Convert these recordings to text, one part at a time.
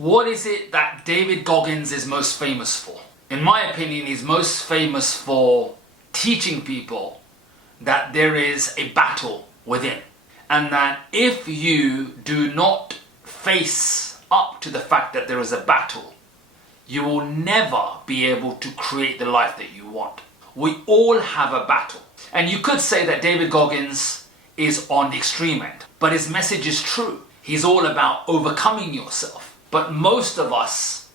What is it that David Goggins is most famous for? In my opinion, he's most famous for teaching people that there is a battle within. And that if you do not face up to the fact that there is a battle, you will never be able to create the life that you want. We all have a battle. And you could say that David Goggins is on the extreme end, but his message is true. He's all about overcoming yourself. But most of us,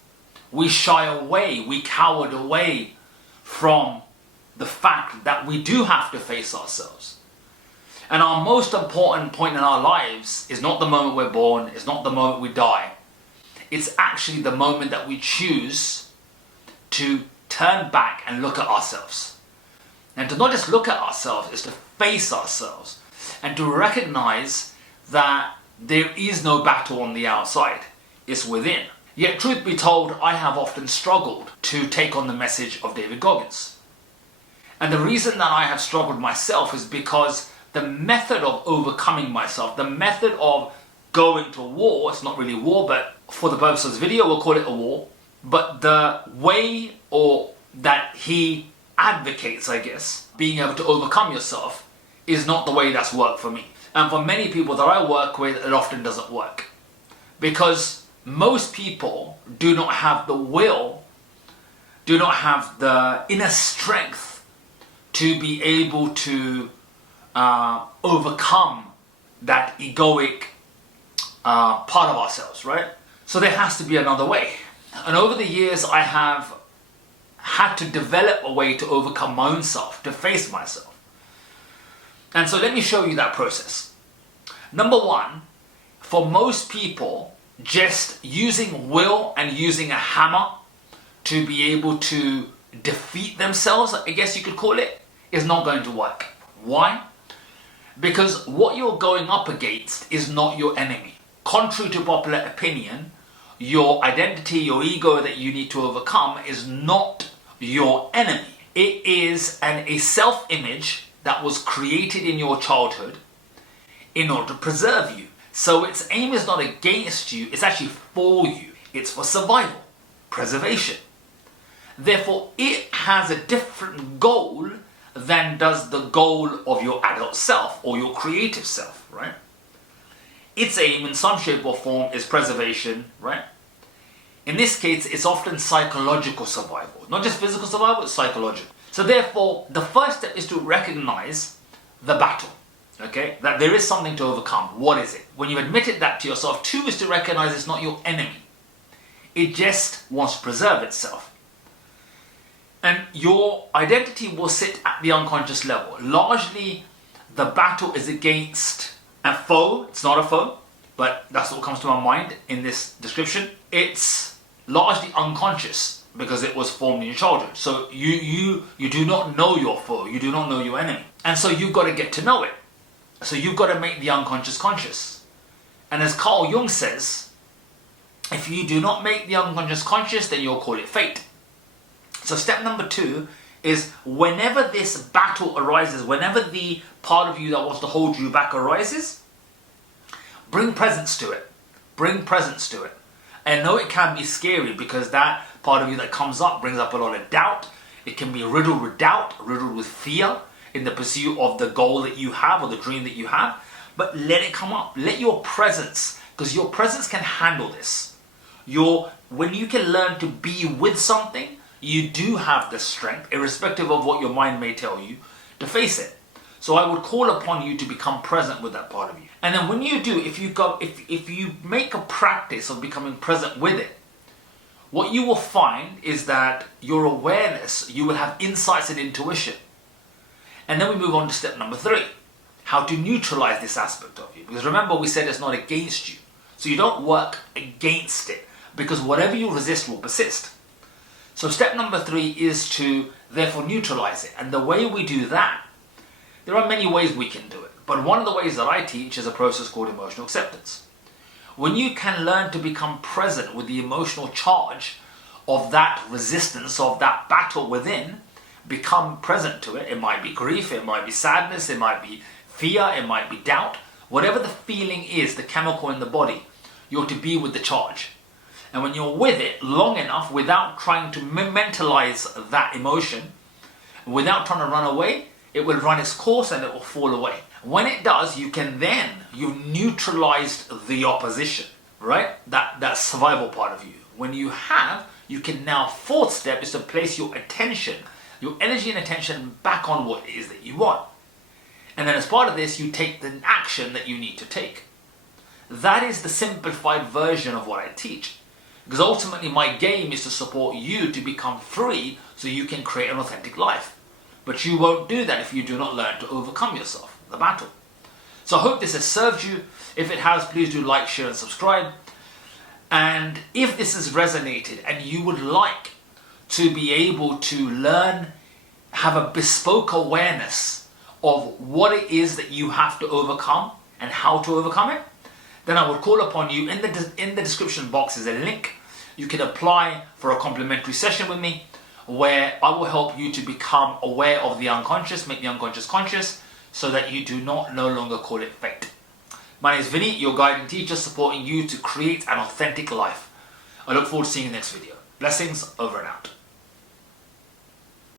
we shy away, we cowered away from the fact that we do have to face ourselves. And our most important point in our lives is not the moment we're born, it's not the moment we die. It's actually the moment that we choose to turn back and look at ourselves. And to not just look at ourselves, is to face ourselves. And to recognize that there is no battle on the outside, it's within. Yet truth be told, I have often struggled to take on the message of David Goggins. And the reason that I have struggled myself is because the method of overcoming myself, the method of going to war, it's not really war, but for the purpose of this video, we'll call it a war. But the way that he advocates, I guess, being able to overcome yourself is not the way that's worked for me. And for many people that I work with, it often doesn't work. Because most people do not have the will, do not have the inner strength to be able to overcome that egoic part of ourselves, right? So there has to be another way. And over the years, I have had to develop a way to overcome my own self, to face myself. And so let me show you that process. Number one, for most people, just using will and using a hammer to be able to defeat themselves, I guess you could call it, is not going to work. Why? Because what you're going up against is not your enemy. Contrary to popular opinion, your identity, your ego that you need to overcome is not your enemy. It is a self-image that was created in your childhood in order to preserve you. So its aim is not against you, it's actually for you. It's for survival, preservation. Therefore, it has a different goal than does the goal of your adult self or your creative self, right? Its aim in some shape or form is preservation, right? In this case, it's often psychological survival. Not just physical survival, it's psychological. So therefore, the first step is to recognize the battle. Okay, that there is something to overcome. What is it? When you admitted that to yourself, two is to recognize it's not your enemy. It just wants to preserve itself. And your identity will sit at the unconscious level. Largely, the battle is against a foe. It's not a foe, but that's what comes to my mind in this description. It's largely unconscious because it was formed in your childhood. So you do not know your foe. You do not know your enemy. And so you've got to get to know it. So you've got to make the unconscious conscious. And as Carl Jung says, if you do not make the unconscious conscious, then you'll call it fate. So step number two is whenever this battle arises, whenever the part of you that wants to hold you back arises, bring presence to it. Bring presence to it. I know it can be scary because that part of you that comes up brings up a lot of doubt. It can be riddled with doubt, riddled with fear in the pursuit of the goal that you have or the dream that you have. But let it come up. Let your presence, because your presence can handle this. When you can learn to be with something, you do have the strength, irrespective of what your mind may tell you, to face it. So I would call upon you to become present with that part of you. And then when you do, if you make a practice of becoming present with it, what you will find is that your awareness, you will have insights and intuition. And then we move on to step number three, how to neutralize this aspect of you. Because remember, we said it's not against you. So you don't work against it, because whatever you resist will persist. So step number three is to therefore neutralize it. And the way we do that, there are many ways we can do it. But one of the ways that I teach is a process called emotional acceptance. When you can learn to become present with the emotional charge of that resistance, of that battle within, become present to it. It might be grief, it might be sadness, it might be fear, it might be doubt. Whatever the feeling is, the chemical in the body, you're to be with the charge. And when you're with it long enough, without trying to mentalize that emotion, without trying to run away, it will run its course and it will fall away. When it does, you've neutralized the opposition, right? That survival part of you. When you can now, fourth step is to place your attention, your energy and attention back on what it is that you want. And then as part of this, you take the action that you need to take. That is the simplified version of what I teach. Because ultimately my game is to support you to become free so you can create an authentic life. But you won't do that if you do not learn to overcome yourself, the battle. So I hope this has served you. If it has, please do like, share and subscribe. And if this has resonated and you would like to be able to learn, have a bespoke awareness of what it is that you have to overcome and how to overcome it, then I would call upon you. In the description box is a link. You can apply for a complimentary session with me where I will help you to become aware of the unconscious, make the unconscious conscious, so that you do not no longer call it fate. My name is Vinny, your guide and teacher, supporting you to create an authentic life. I look forward to seeing you in the next video. Blessings, over and out.